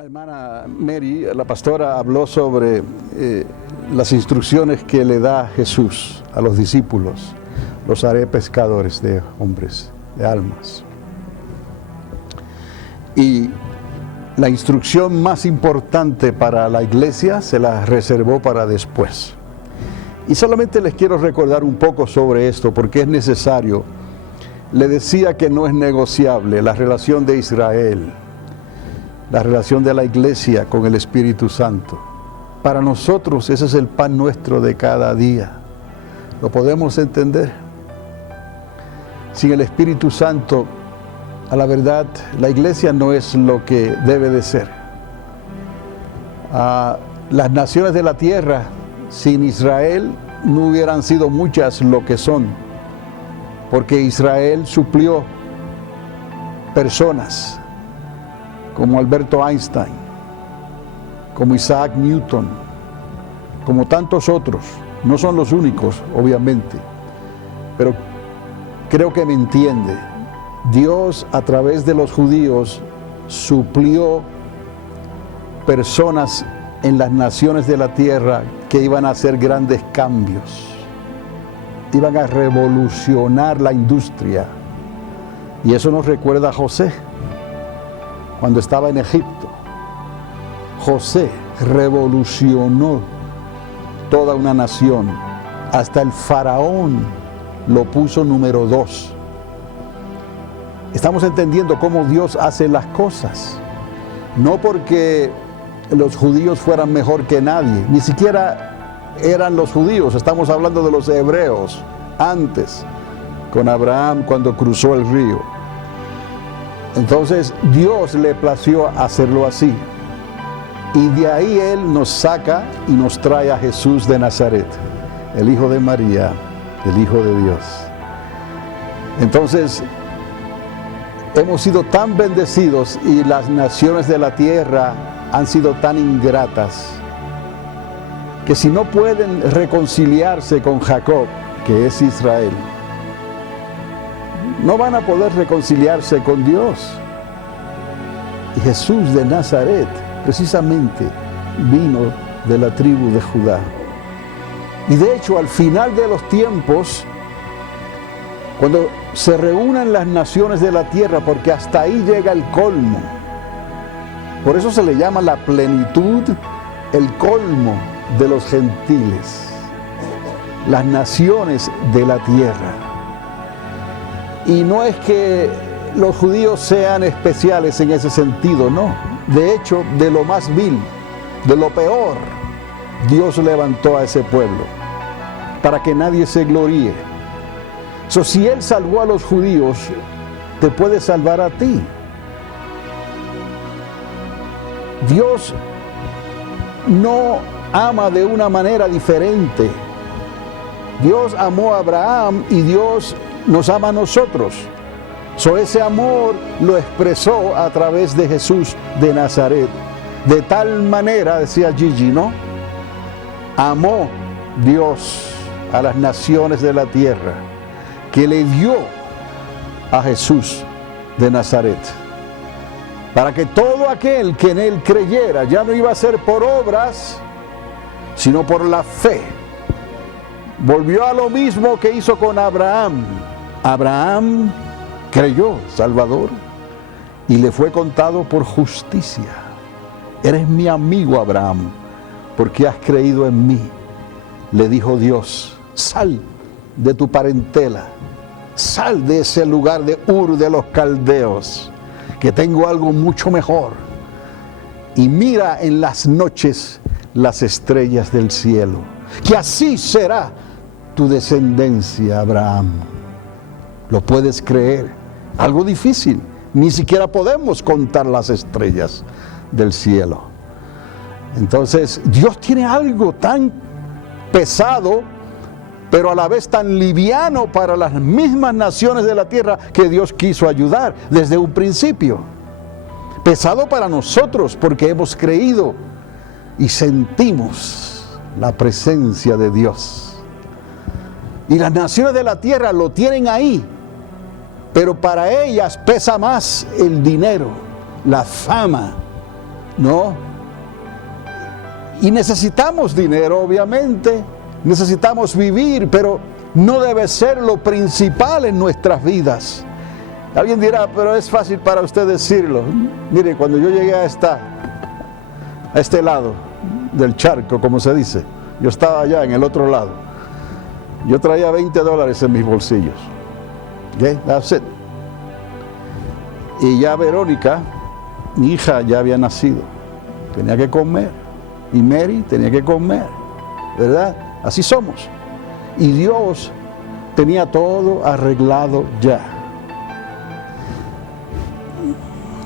La hermana Mary, la pastora, habló sobre las instrucciones que le da Jesús a los discípulos. Los haré pescadores de hombres, de almas. Y la instrucción más importante para la iglesia se la reservó para después. Y solamente les quiero recordar un poco sobre esto porque es necesario. Le decía que no es negociable la relación de Israel, la relación de la iglesia con el Espíritu Santo. Para nosotros ese es el pan nuestro de cada día. ¿Lo podemos entender? Sin el Espíritu Santo, a la verdad, la iglesia no es lo que debe de ser. Las naciones de la tierra, sin Israel, no hubieran sido muchas lo que son, porque Israel suplió personas como Alberto Einstein, como Isaac Newton, como tantos otros. No son los únicos, obviamente, pero creo que me entiende. Dios, a través de los judíos, suplió personas en las naciones de la tierra que iban a hacer grandes cambios, iban a revolucionar la industria. Y eso nos recuerda a José, cuando estaba en Egipto. José revolucionó toda una nación, hasta el faraón lo puso número 2. Estamos entendiendo cómo Dios hace las cosas, no porque los judíos fueran mejor que nadie, ni siquiera eran los judíos, estamos hablando de los hebreos, antes, con Abraham cuando cruzó el río. Entonces Dios le plació hacerlo así, y de ahí Él nos saca y nos trae a Jesús de Nazaret, el hijo de María, el hijo de Dios. Entonces hemos sido tan bendecidos y las naciones de la tierra han sido tan ingratas que si no pueden reconciliarse con Jacob, que es Israel, no van a poder reconciliarse con Dios. Y Jesús de Nazaret precisamente vino de la tribu de Judá. Y de hecho, al final de los tiempos, cuando se reúnan las naciones de la tierra, porque hasta ahí llega el colmo, por eso se le llama la plenitud, el colmo de los gentiles, las naciones de la tierra. Y no es que los judíos sean especiales en ese sentido, no. De hecho, de lo más vil, de lo peor, Dios levantó a ese pueblo para que nadie se gloríe. Si Él salvó a los judíos, te puede salvar a ti. Dios no ama de una manera diferente. Dios amó a Abraham y Dios nos ama a nosotros. Ese amor lo expresó a través de Jesús de Nazaret. De tal manera, decía Gigi, ¿no? Amó Dios a las naciones de la tierra, que le dio a Jesús de Nazaret, para que todo aquel que en Él creyera ya no iba a ser por obras, sino por la fe. Volvió a lo mismo que hizo con Abraham. Abraham creyó, Salvador, y le fue contado por justicia. Eres mi amigo, Abraham, porque has creído en mí. Le dijo Dios, sal de tu parentela, sal de ese lugar de Ur de los Caldeos, que tengo algo mucho mejor. Y mira en las noches las estrellas del cielo, que así será tu descendencia, Abraham. ¿Lo puedes creer? Algo difícil, ni siquiera podemos contar las estrellas del cielo. Entonces, Dios tiene algo tan pesado, pero a la vez tan liviano para las mismas naciones de la tierra que Dios quiso ayudar desde un principio. Pesado para nosotros porque hemos creído y sentimos la presencia de Dios. Y las naciones de la tierra lo tienen ahí, pero para ellas pesa más el dinero, la fama, No. Y necesitamos dinero, obviamente, necesitamos vivir, pero no debe ser lo principal en nuestras vidas. Alguien dirá, pero es fácil para usted decirlo. Mire, cuando yo llegué a este lado del charco, como se dice, yo estaba allá en el otro lado. Yo traía $20 en mis bolsillos. Okay, that's it. Y ya Verónica, mi hija, ya había nacido. Tenía que comer. Y Mary tenía que comer. ¿Verdad? Así somos. Y Dios tenía todo arreglado ya.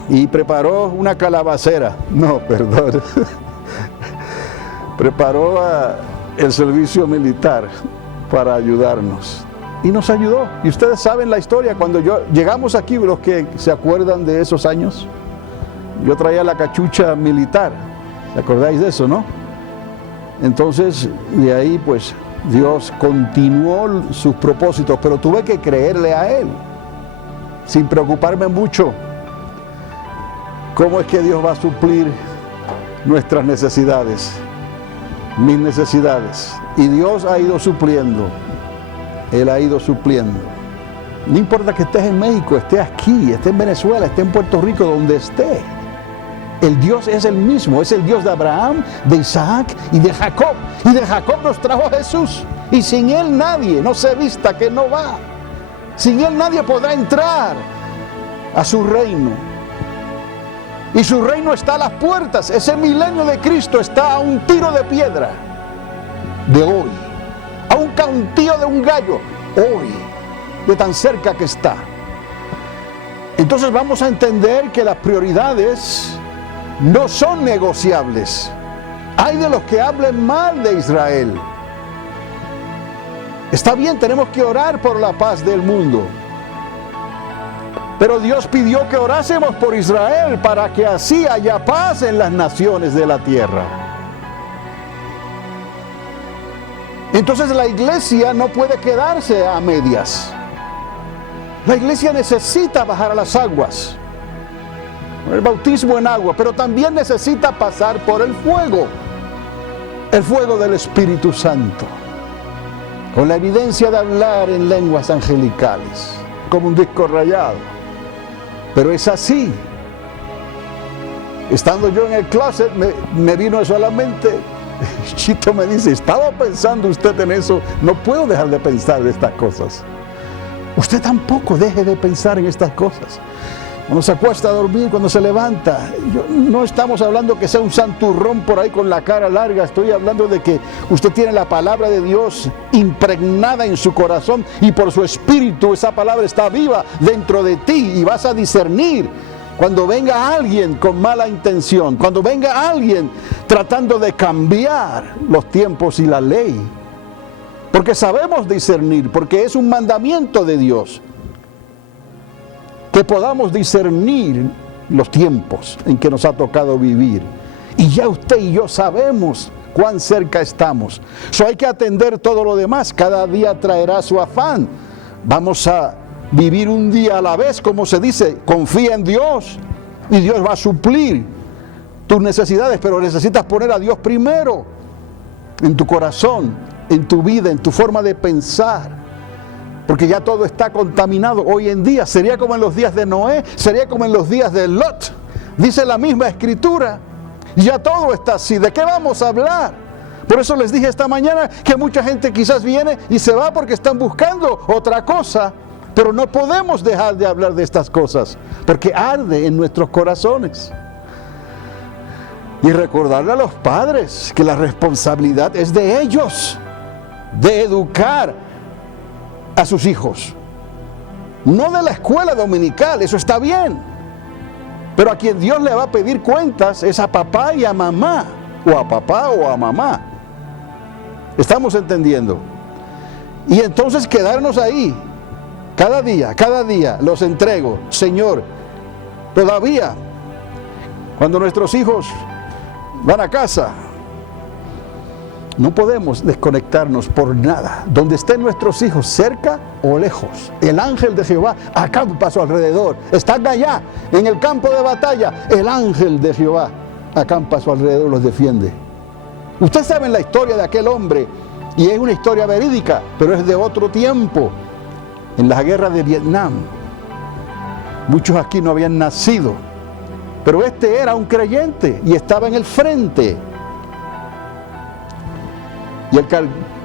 Y preparó una calabacera. No, perdón. Preparó el servicio militar para ayudarnos. Y nos ayudó. Y ustedes saben la historia. Cuando llegamos aquí, los que se acuerdan de esos años, yo traía la cachucha militar. ¿Se acordáis de eso, no? Entonces, de ahí, pues, Dios continuó sus propósitos, pero tuve que creerle a Él, sin preocuparme mucho. ¿Cómo es que Dios va a suplir nuestras necesidades? Mis necesidades. Y Dios ha ido supliendo. Él ha ido supliendo. No importa que estés en México, estés aquí, estés en Venezuela, estés en Puerto Rico, donde esté. El Dios es el mismo, es el Dios de Abraham, de Isaac y de Jacob. Y de Jacob nos trajo a Jesús. Y sin Él nadie, no se vista que no va. Sin Él nadie podrá entrar a su reino. Y su reino está a las puertas. Ese milenio de Cristo está a un tiro de piedra de hoy. A un cantío de un gallo hoy, de tan cerca que está. Entonces vamos a entender que las prioridades no son negociables. Hay de los que hablen mal de Israel. Está bien, tenemos que orar por la paz del mundo. Pero Dios pidió que orásemos por Israel para que así haya paz en las naciones de la tierra. Entonces la iglesia no puede quedarse a medias. La iglesia necesita bajar a las aguas. El bautismo en agua, pero también necesita pasar por el fuego del Espíritu Santo, con la evidencia de hablar en lenguas angelicales, como un disco rayado. Pero es así. Estando yo en el closet, me vino eso a la mente. Chito me dice, ¿estaba pensando usted en eso? No puedo dejar de pensar de estas cosas. Usted tampoco deje de pensar en estas cosas. Cuando se acuesta a dormir, cuando se levanta, no estamos hablando que sea un santurrón por ahí con la cara larga, estoy hablando de que usted tiene la palabra de Dios impregnada en su corazón y por su espíritu esa palabra está viva dentro de ti y vas a discernir cuando venga alguien con mala intención, cuando venga alguien tratando de cambiar los tiempos y la ley, porque sabemos discernir, porque es un mandamiento de Dios. Que podamos discernir los tiempos en que nos ha tocado vivir. Y ya usted y yo sabemos cuán cerca estamos. Hay que atender todo lo demás. Cada día traerá su afán. Vamos a vivir un día a la vez, como se dice. Confía en Dios y Dios va a suplir tus necesidades, pero necesitas poner a Dios primero en tu corazón, en tu vida, en tu forma de pensar. Porque ya todo está contaminado hoy en día. Sería como en los días de Noé, sería como en los días de Lot. Dice la misma escritura. Ya todo está así. ¿De qué vamos a hablar? Por eso les dije esta mañana que mucha gente quizás viene y se va porque están buscando otra cosa. Pero no podemos dejar de hablar de estas cosas, porque arde en nuestros corazones. Y recordarle a los padres que la responsabilidad es de ellos, de educar a sus hijos, no de la escuela dominical, eso está bien, pero a quien Dios le va a pedir cuentas es a papá y a mamá, o a papá o a mamá. ¿Estamos entendiendo? Y entonces quedarnos ahí, cada día los entrego. Señor, todavía, cuando nuestros hijos van a casa, no podemos desconectarnos por nada. Donde estén nuestros hijos, cerca o lejos, el ángel de Jehová acampa a su alrededor. Están allá, en el campo de batalla, el ángel de Jehová acampa a su alrededor, los defiende. Ustedes saben la historia de aquel hombre, y es una historia verídica, pero es de otro tiempo, en la guerra de Vietnam. Muchos aquí no habían nacido, pero este era un creyente y estaba en el frente. Y él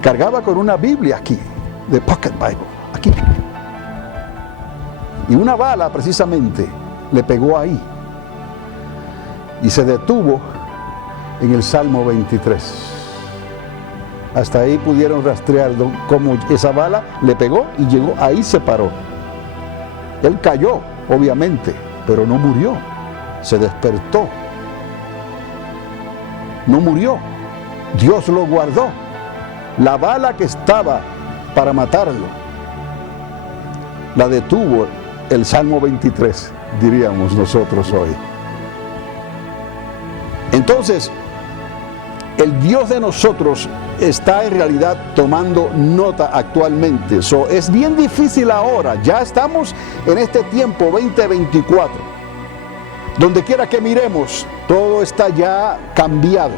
cargaba con una Biblia aquí, de Pocket Bible, aquí. Y una bala precisamente le pegó ahí. Y se detuvo en el Salmo 23. Hasta ahí pudieron rastrear cómo esa bala le pegó y llegó, ahí se paró. Él cayó, obviamente, pero no murió. Se despertó. No murió. Dios lo guardó. La bala que estaba para matarlo, la detuvo el Salmo 23, diríamos nosotros hoy. Entonces, el Dios de nosotros está en realidad tomando nota actualmente. Es bien difícil ahora, ya estamos en este tiempo 2024. Donde quiera que miremos, todo está ya cambiado.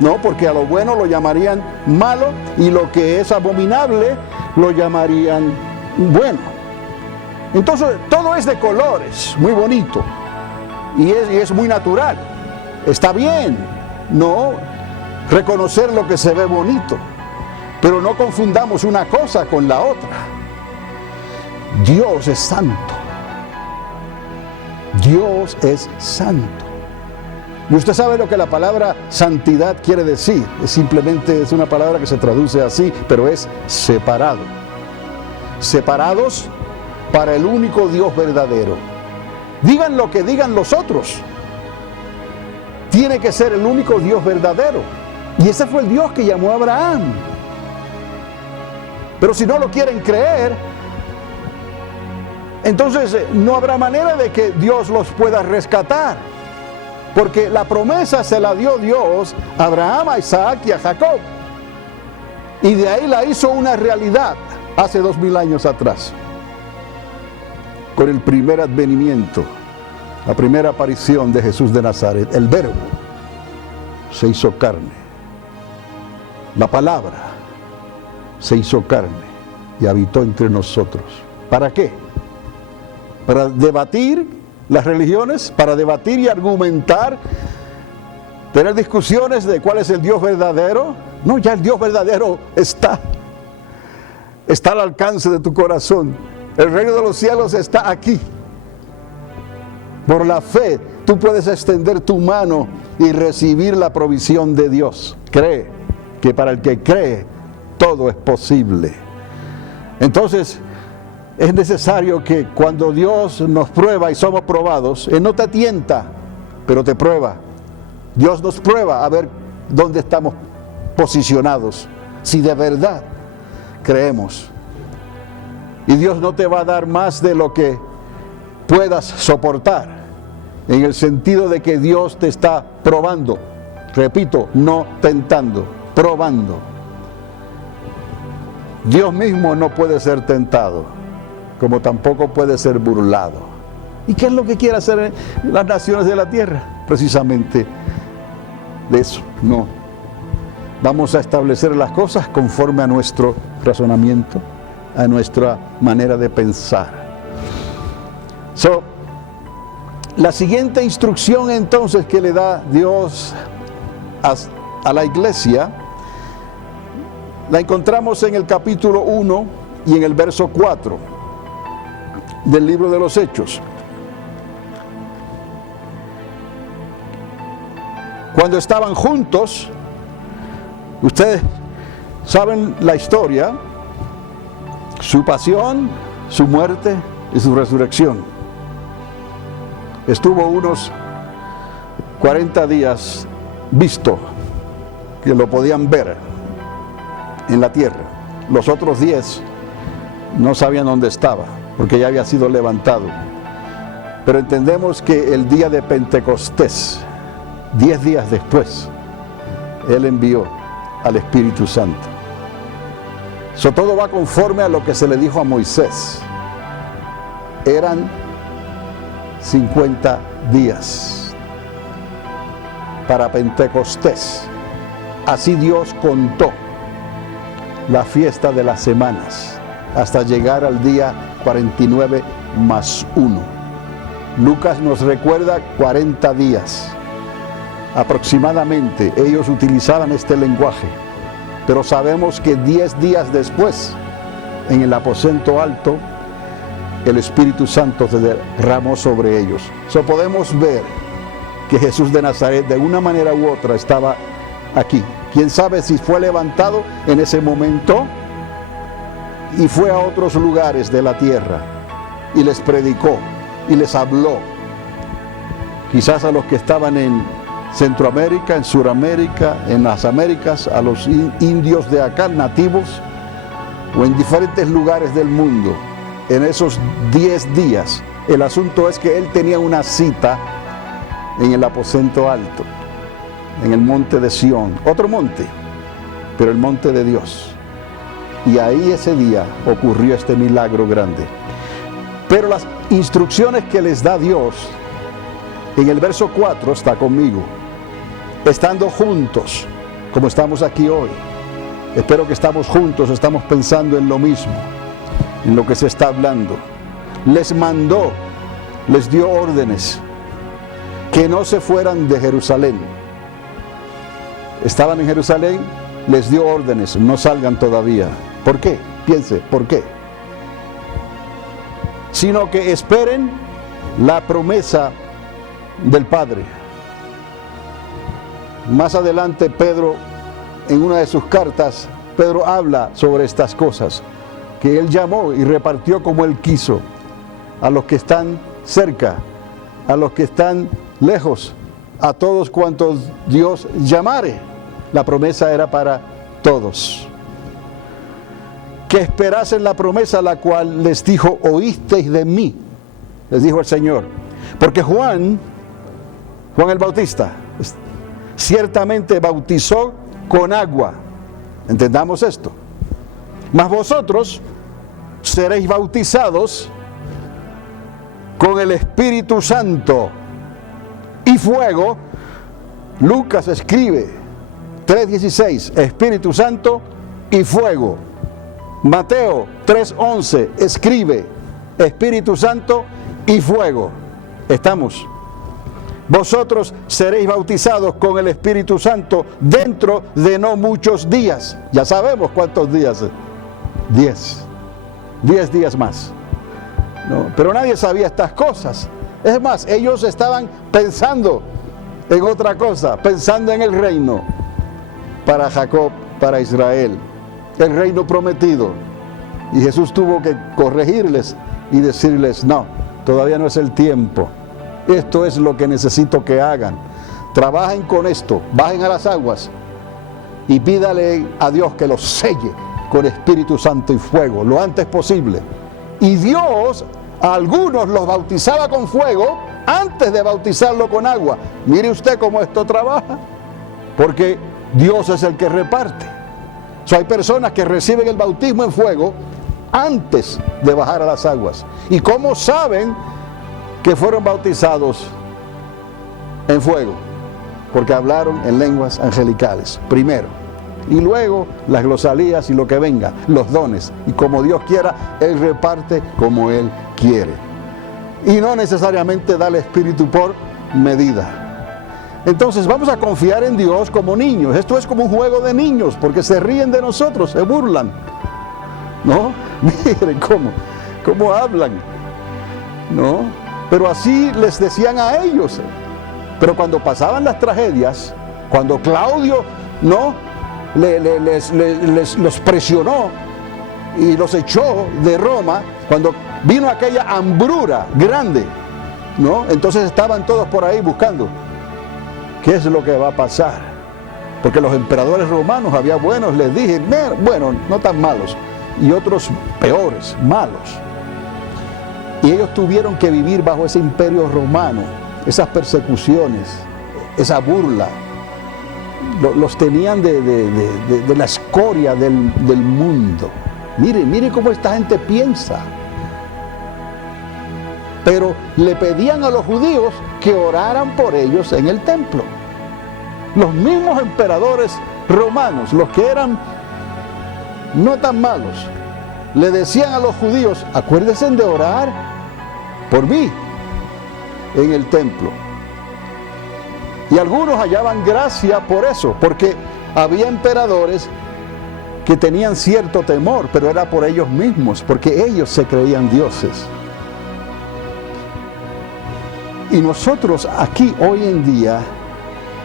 No, porque a lo bueno lo llamarían malo y lo que es abominable lo llamarían bueno. Entonces, todo es de colores, muy bonito. Y es muy natural. Está bien, no reconocer lo que se ve bonito, pero no confundamos una cosa con la otra. Dios es santo. Dios es santo. Y usted sabe lo que la palabra santidad quiere decir. Simplemente es una palabra que se traduce así, pero es separado. Separados para el único Dios verdadero. Digan lo que digan los otros. Tiene que ser el único Dios verdadero. Y ese fue el Dios que llamó a Abraham. Pero si no lo quieren creer, entonces no habrá manera de que Dios los pueda rescatar. Porque la promesa se la dio Dios a Abraham, a Isaac y a Jacob. Y de ahí la hizo una realidad hace 2000 años atrás. Con el primer advenimiento, la primera aparición de Jesús de Nazaret, el Verbo se hizo carne. La palabra se hizo carne y habitó entre nosotros. ¿Para qué? Para debatir las religiones, para debatir y argumentar, tener discusiones de cuál es el Dios verdadero. No, ya el Dios verdadero está al alcance de tu corazón. El reino de los cielos está aquí. Por la fe, tú puedes extender tu mano y recibir la provisión de Dios. Cree que para el que cree, todo es posible. Entonces, es necesario que cuando Dios nos prueba y somos probados, Él no te tienta, pero te prueba. Dios nos prueba a ver dónde estamos posicionados, si de verdad creemos. Y Dios no te va a dar más de lo que puedas soportar, en el sentido de que Dios te está probando. Repito, no tentando, probando. Dios mismo no puede ser tentado, como tampoco puede ser burlado. ¿Y qué es lo que quiere hacer las naciones de la tierra? Precisamente de eso, no. Vamos a establecer las cosas conforme a nuestro razonamiento, a nuestra manera de pensar. La siguiente instrucción entonces que le da Dios a la iglesia, la encontramos en el capítulo 1 y en el verso 4 del libro de los Hechos. Cuando estaban juntos, ustedes saben la historia, su pasión, su muerte y su resurrección. Estuvo unos 40 días visto, que lo podían ver en la tierra. Los otros 10 no sabían dónde estaba, porque ya había sido levantado. Pero entendemos que el día de Pentecostés, 10 días después, Él envió al Espíritu Santo. Todo va conforme a lo que se le dijo a Moisés. Eran 50 días. para Pentecostés. Así Dios contó la fiesta de las semanas hasta llegar al día 49 más 1. Lucas nos recuerda 40 días. Aproximadamente ellos utilizaban este lenguaje, pero sabemos que 10 días después, en el aposento alto, el Espíritu Santo se derramó sobre ellos. Podemos ver que Jesús de Nazaret, de una manera u otra, estaba aquí. Quién sabe si fue levantado en ese momento y fue a otros lugares de la tierra y les predicó y les habló. Quizás a los que estaban en Centroamérica, en Suramérica, en las Américas, a los indios de acá, nativos, o en diferentes lugares del mundo, en esos 10 días. El asunto es que él tenía una cita en el aposento alto, en el monte de Sión, otro monte, pero el monte de Dios. Y ahí ese día ocurrió este milagro grande. Pero las instrucciones que les da Dios, en el verso 4 está conmigo, estando juntos, como estamos aquí hoy. Espero que estamos juntos, estamos pensando en lo mismo, en lo que se está hablando. Les mandó, les dio órdenes, que no se fueran de Jerusalén. Estaban en Jerusalén, les dio órdenes, no salgan todavía. ¿Por qué? Piense, ¿por qué? Sino que esperen la promesa del Padre. Más adelante Pedro, en una de sus cartas, Pedro habla sobre estas cosas, que él llamó y repartió como él quiso, a los que están cerca, a los que están lejos, a todos cuantos Dios llamare. La promesa era para todos. Que esperasen la promesa, la cual les dijo: oísteis de mí, les dijo el Señor. Porque Juan el Bautista, ciertamente bautizó con agua. Entendamos esto. Mas vosotros seréis bautizados con el Espíritu Santo y fuego. Lucas escribe 3:16, Espíritu Santo y fuego. Mateo 3:11 escribe Espíritu Santo y fuego. Estamos. Vosotros seréis bautizados con el Espíritu Santo dentro de no muchos días. Ya sabemos cuántos días. 10 días más. ¿No? Pero nadie sabía estas cosas. Es más, ellos estaban pensando en otra cosa, pensando en el reino para Jacob, para Israel, el reino prometido. Y Jesús tuvo que corregirles y decirles: no, todavía no es el tiempo. Esto es lo que necesito que hagan. Trabajen con esto, bajen a las aguas y pídale a Dios que los selle con Espíritu Santo y fuego lo antes posible. Y Dios a algunos los bautizaba con fuego antes de bautizarlo con agua. Mire usted cómo esto trabaja, porque Dios es el que reparte. Hay personas que reciben el bautismo en fuego antes de bajar a las aguas. ¿Y cómo saben que fueron bautizados en fuego? Porque hablaron en lenguas angelicales primero, y luego las glosalías y lo que venga, los dones. Y como Dios quiera, Él reparte como Él quiere. Y no necesariamente da el Espíritu por medida. Entonces vamos a confiar en Dios como niños. Esto es como un juego de niños, porque se ríen de nosotros, se burlan, ¿no? Miren cómo hablan, ¿no? Pero así les decían a ellos. Pero cuando pasaban las tragedias, cuando Claudio, ¿no?, los presionó y los echó de Roma, cuando vino aquella hambruna grande, ¿no?, entonces estaban todos por ahí buscando qué es lo que va a pasar. Porque los emperadores romanos, había buenos, les dije, bueno, no tan malos, y otros peores, malos. Y ellos tuvieron que vivir bajo ese imperio romano, esas persecuciones, esa burla. Los tenían de la escoria del mundo. Mire cómo esta gente piensa. Pero le pedían a los judíos que oraran por ellos en el templo. Los mismos emperadores romanos, los que eran no tan malos, le decían a los judíos: acuérdense de orar por mí en el templo. Y algunos hallaban gracia por eso, porque había emperadores que tenían cierto temor, pero era por ellos mismos, porque ellos se creían dioses. Y nosotros aquí hoy en día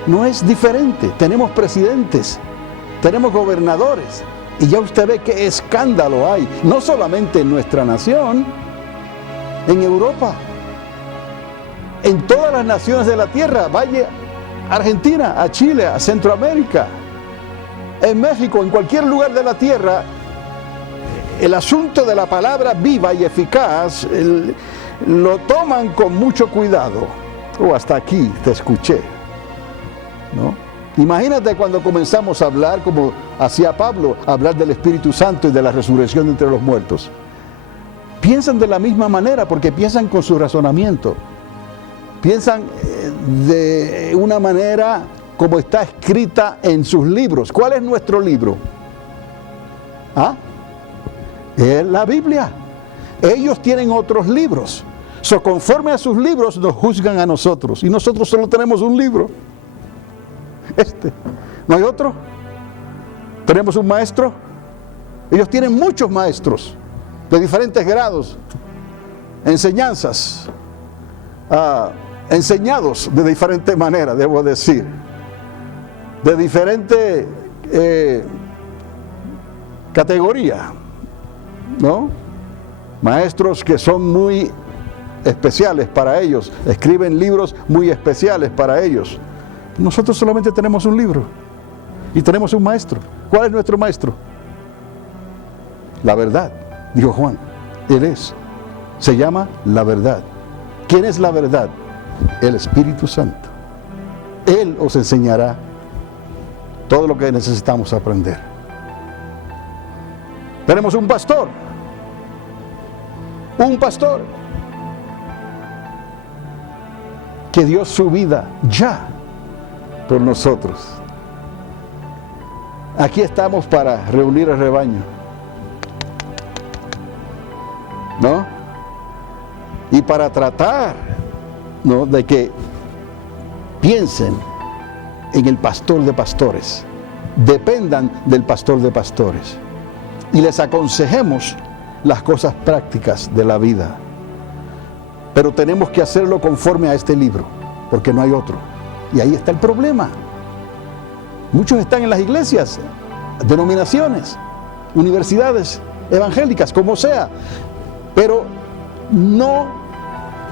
no es diferente. Tenemos presidentes, tenemos gobernadores, y ya usted ve qué escándalo hay, no solamente en nuestra nación, en Europa, en todas las naciones de la tierra. Vaya a Argentina, a Chile, a Centroamérica, en México, en cualquier lugar de la tierra, el asunto de la palabra viva y eficaz lo toman con mucho cuidado. Hasta aquí te escuché, ¿no? Imagínate cuando comenzamos a hablar, como hacía Pablo, hablar del Espíritu Santo y de la resurrección de entre los muertos. Piensan de la misma manera, porque piensan con su razonamiento. Piensan de una manera como está escrita en sus libros. ¿Cuál es nuestro libro? Es la Biblia. Ellos tienen otros libros. Conforme a sus libros nos juzgan a nosotros. Y nosotros solo tenemos un libro. ¿No hay otro? Tenemos un maestro. Ellos tienen muchos maestros de diferentes grados, enseñanzas, enseñados de diferente manera, debo decir, de diferente categoría, ¿no? Maestros que son muy especiales para ellos, escriben libros muy especiales para ellos. Nosotros solamente tenemos un libro y tenemos un maestro. ¿Cuál es nuestro maestro? La verdad, dijo Juan. Él se llama la verdad. ¿Quién es la verdad? El Espíritu Santo. Él os enseñará todo lo que necesitamos aprender. Tenemos un pastor. Un pastor que dio su vida ya por nosotros. Aquí estamos para reunir el rebaño, ¿no? Y para tratar, ¿no?, de que piensen en el pastor de pastores, dependan del pastor de pastores y les aconsejemos las cosas prácticas de la vida. Pero tenemos que hacerlo conforme a este libro, porque no hay otro. Y ahí está el problema. Muchos están en las iglesias, denominaciones, universidades evangélicas, como sea, pero no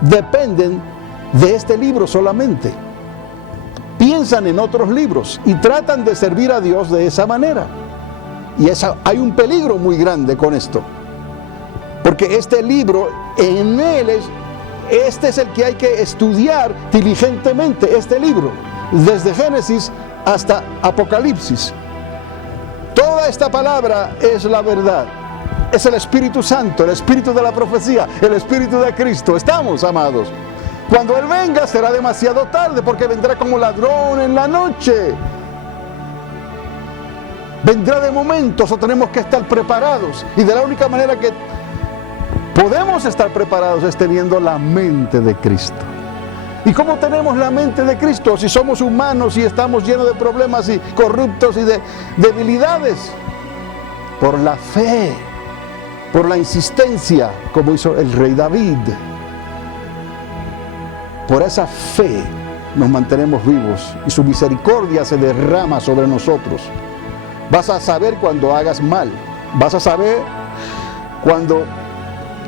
dependen de este libro solamente. Piensan en otros libros y tratan de servir a Dios de esa manera. Y hay un peligro muy grande con esto, porque este libro, en él este es el que hay que estudiar diligentemente, este libro, desde Génesis hasta Apocalipsis. Toda esta palabra es la verdad. Es el Espíritu Santo, el Espíritu de la profecía, el Espíritu de Cristo. Estamos, amados. Cuando Él venga será demasiado tarde, porque vendrá como ladrón en la noche. Vendrá de momentos, o tenemos que estar preparados. Y de la única manera que podemos estar preparados es teniendo la mente de Cristo. ¿Y cómo tenemos la mente de Cristo si somos humanos y estamos llenos de problemas y corruptos y de debilidades? Por la fe, por la insistencia, como hizo el rey David. Por esa fe nos mantenemos vivos y su misericordia se derrama sobre nosotros. Vas a saber cuando hagas mal, vas a saber cuando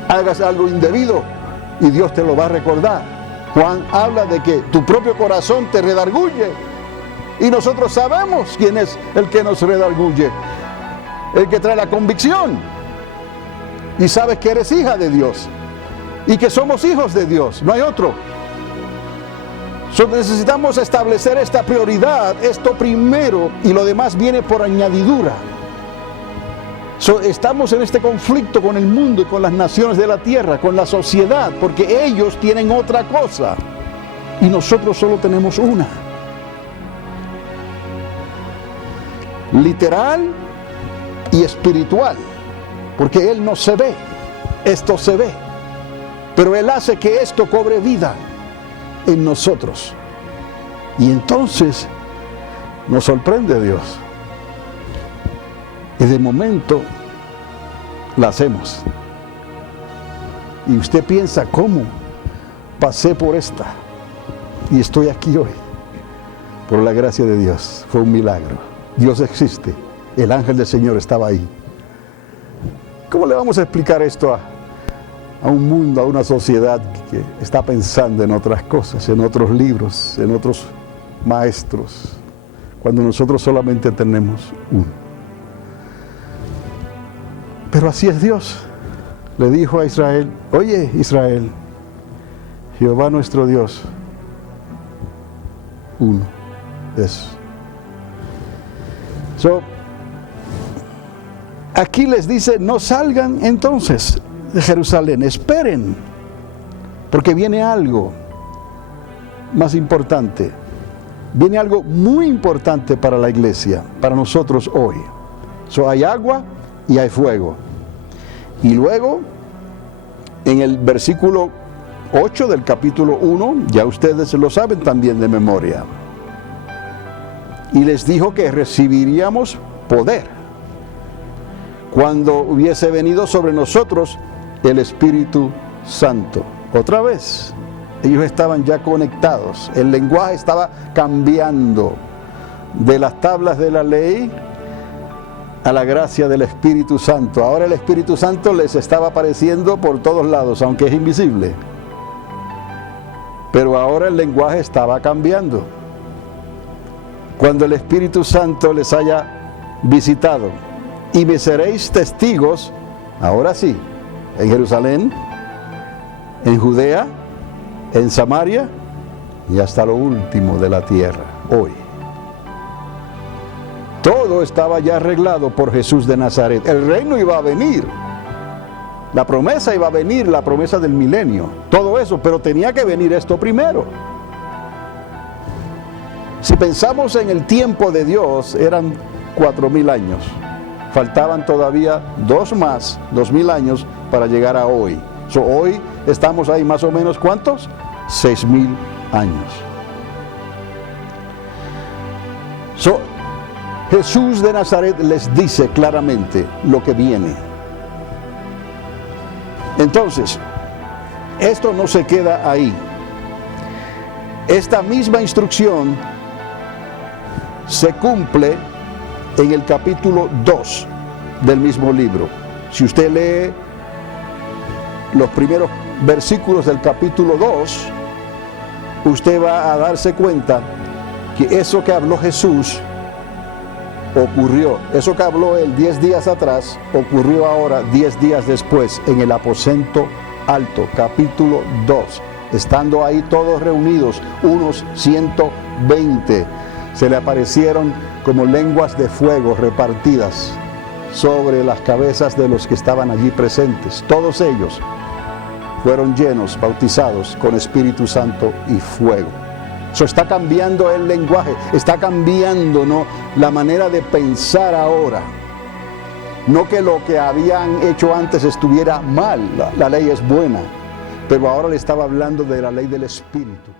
hagas algo indebido y Dios te lo va a recordar. Juan habla de que tu propio corazón te redarguye y nosotros sabemos quién es el que nos redarguye, el que trae la convicción, y sabes que eres hija de Dios y que somos hijos de Dios, no hay otro. Necesitamos establecer esta prioridad, esto primero, y lo demás viene por añadidura. Estamos en este conflicto con el mundo y con las naciones de la tierra, con la sociedad, porque ellos tienen otra cosa y nosotros solo tenemos una. literal y espiritual, porque Él no se ve, esto se ve, pero Él hace que esto cobre vida en nosotros. Y entonces nos sorprende Dios. Y de momento la hacemos. Y usted piensa, ¿cómo pasé por esta? Y estoy aquí hoy. Por la gracia de Dios. Fue un milagro. Dios existe. El ángel del Señor estaba ahí. ¿Cómo le vamos a explicar esto a un mundo, a una sociedad que está pensando en otras cosas, en otros libros, en otros maestros, cuando nosotros solamente tenemos uno? Pero así es Dios. Le dijo a Israel: oye, Israel, Jehová nuestro Dios, uno es. Aquí les dice: no salgan entonces de Jerusalén, esperen, porque viene algo más importante. Viene algo muy importante para la iglesia, para nosotros hoy. Hay agua y hay fuego. Y luego, en el versículo 8 del capítulo 1, ya ustedes lo saben también de memoria. Y les dijo que recibiríamos poder cuando hubiese venido sobre nosotros el Espíritu Santo. Otra vez, ellos estaban ya conectados. El lenguaje estaba cambiando de las tablas de la ley a la gracia del Espíritu Santo. Ahora el Espíritu Santo les estaba apareciendo por todos lados, aunque es invisible. Pero ahora el lenguaje estaba cambiando. Cuando el Espíritu Santo les haya visitado, y me seréis testigos, ahora sí, en Jerusalén, en Judea, en Samaria y hasta lo último de la tierra, hoy. Todo estaba ya arreglado por Jesús de Nazaret. El reino iba a venir. La promesa iba a venir, la promesa del milenio. Todo eso, pero tenía que venir esto primero. Si pensamos en el tiempo de Dios, eran 4,000 años. Faltaban todavía 2,000 años para llegar a hoy. Hoy estamos ahí más o menos, ¿cuántos? 6,000 años. Jesús de Nazaret les dice claramente lo que viene. Entonces, esto no se queda ahí. Esta misma instrucción se cumple en el capítulo 2 del mismo libro. Si usted lee los primeros versículos del capítulo 2, usted va a darse cuenta que eso que habló Jesús ocurrió. Eso que habló él 10 días atrás, ocurrió ahora 10 días después en el aposento alto, capítulo 2. Estando ahí todos reunidos, unos 120, se le aparecieron como lenguas de fuego repartidas sobre las cabezas de los que estaban allí presentes. Todos ellos fueron llenos, bautizados con Espíritu Santo y fuego. Está cambiando el lenguaje, está cambiando, ¿no?, la manera de pensar ahora. No que lo que habían hecho antes estuviera mal, la ley es buena, pero ahora le estaba hablando de la ley del Espíritu.